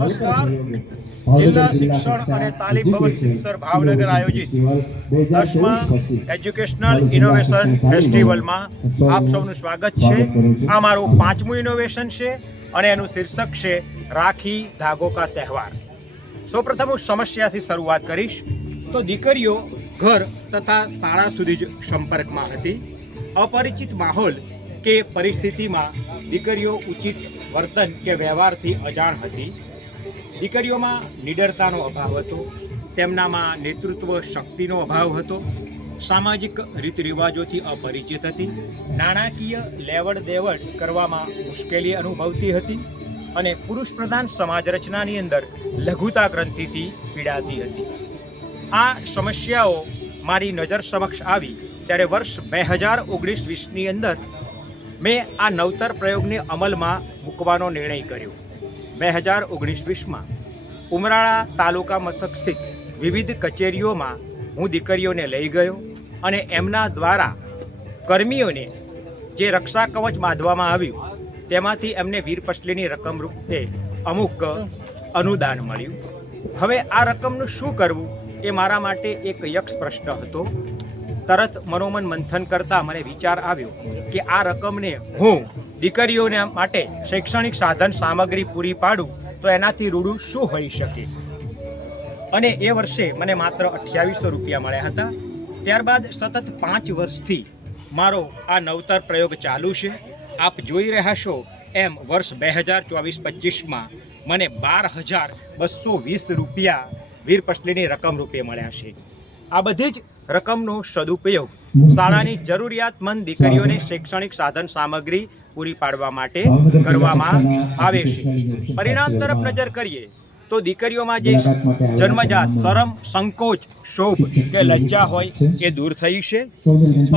નમસ્કાર. જિલ્લા શિક્ષણ અને તાલીમ ભવન સિત્તર ભાવનગર આયોજિત દસમા એજ્યુકેશનલ ઇનોવેશન ફેસ્ટિવલમાં આપ સૌનું સ્વાગત છે. આ મારું પાંચમું ઇનોવેશન છે અને એનું શીર્ષક છે રાખી ધાગો કા તહેવાર. સૌપ્રથમ હું સમસ્યાથી શરૂઆત કરીશ. તો દીકરીઓ ઘર તથા શાળા સુધી જ સંપર્કમાં હતી. અપરિચિત માહોલ કે પરિસ્થિતિમાં દીકરીઓ ઉચિત વર્તન કે વ્યવહારથી અજાણ હતી. દીકરીઓમાં નિડરતાનો અભાવ હતો. તેમનામાં નેતૃત્વ શક્તિનો અભાવ હતો. સામાજિક રીત રિવાજોથી અપરિચિત હતી. નાણાકીય લેવડ દેવડ કરવામાં મુશ્કેલી અનુભવતી હતી અને પુરુષ પ્રધાન સમાજ રચનાની અંદર લઘુતા ગ્રંથિથી પીડાતી હતી. આ સમસ્યાઓ મારી નજર સમક્ષ આવી ત્યારે વર્ષ બે હજાર ઓગણીસ વીસની અંદર મેં આ નવતર પ્રયોગને અમલમાં મૂકવાનો નિર્ણય કર્યો. બે હજાર ઓગણીસ વીસમાં ઉમરાળા તાલુકા મથક સ્થિત વિવિધ કચેરીઓમાં હું દીકરીઓને લઈ ગયો અને એમના દ્વારા કર્મીઓને જે રક્ષા કવચ બાંધવામાં આવ્યું, તેમાંથી એમને વીરપસલીની રકમ રૂપે અમુક અનુદાન મળ્યું. હવે આ રકમનું શું કરવું એ મારા માટે એક યક્ષ પ્રશ્ન હતો. તરત મનોમન મંથન કરતાં મને વિચાર આવ્યો કે આ રકમને હું દીકરીઓને માટે શૈક્ષણિક સાધન સામગ્રી પૂરી પાડું તો એનાથી રૂડું શું હોઈ શકે? અને એ વર્ષે મને માત્ર અઠ્યાવીસો રૂપિયા મળ્યા હતા. ત્યારબાદ સતત પાંચ વર્ષથી મારો આ નવતર પ્રયોગ ચાલુ છે. આપ જોઈ રહ્યા છો એમ વર્ષ બે હજાર ચોવીસ પચીસમાં મને બાર હજાર બસો વીસ રૂપિયા વીરપસલીની રકમ રૂપે મળ્યા છે. આ બધી જ રકમનો સદુપયોગ શાળાની જરૂરિયાતમંદ દીકરીઓને શૈક્ષણિક સાધન સામગ્રી પૂરી પાડવા માટે કરવામાં આવે છે. પરિણામ તરફ નજર કરીએ તો દીકરીઓમાં જે જન્મજાત શરમ સંકોચ શોભ કે લજ્જા હોય એ દૂર થઈ છે.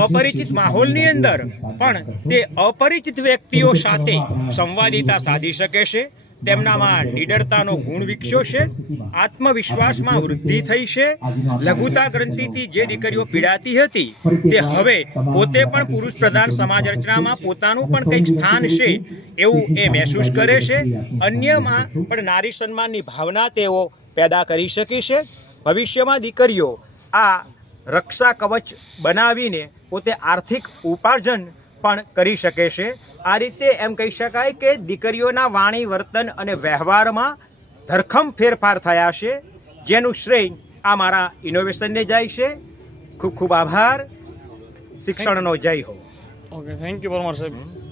અપરિચિત માહોલની અંદર પણ તે અપરિચિત વ્યક્તિઓ સાથે સંવાદિતા સાધી શકે છે. તેમનામાં નિડરતાનો ગુણ વિકસ્યો છે, આત્મવિશ્વાસમાં વૃદ્ધિ થઈ છે. લઘુતા ગ્રંથિથી જે દીકરીઓ પીડાતી હતી, તે હવે પોતે પણ પુરુષ પ્રધાન સમાજ રચનામાં પોતાનું પણ કંઈક સ્થાન છે એવું એ મહેસૂસ કરે છે. અન્યમાં પણ નારી સન્માનની ભાવના તેઓ પેદા કરી શકે છે. ભવિષ્યમાં દીકરીઓ આ રક્ષા કવચ બનાવીને પોતે આર્થિક ઉપાર્જન પણ કરી શકે છે. આ રીતે એમ કહી શકાય કે દીકરીઓના વાણી, વર્તન અને વ્યવહારમાં ધરખમ ફેરફાર થયા છે. જેનું શ્રેય આ મારા ઇનોવેશનને જાય છે. ખૂબ ખૂબ આભાર. શિક્ષણનો જય હો. ઓકે થેન્ક યુ પરમાર સાહેબ.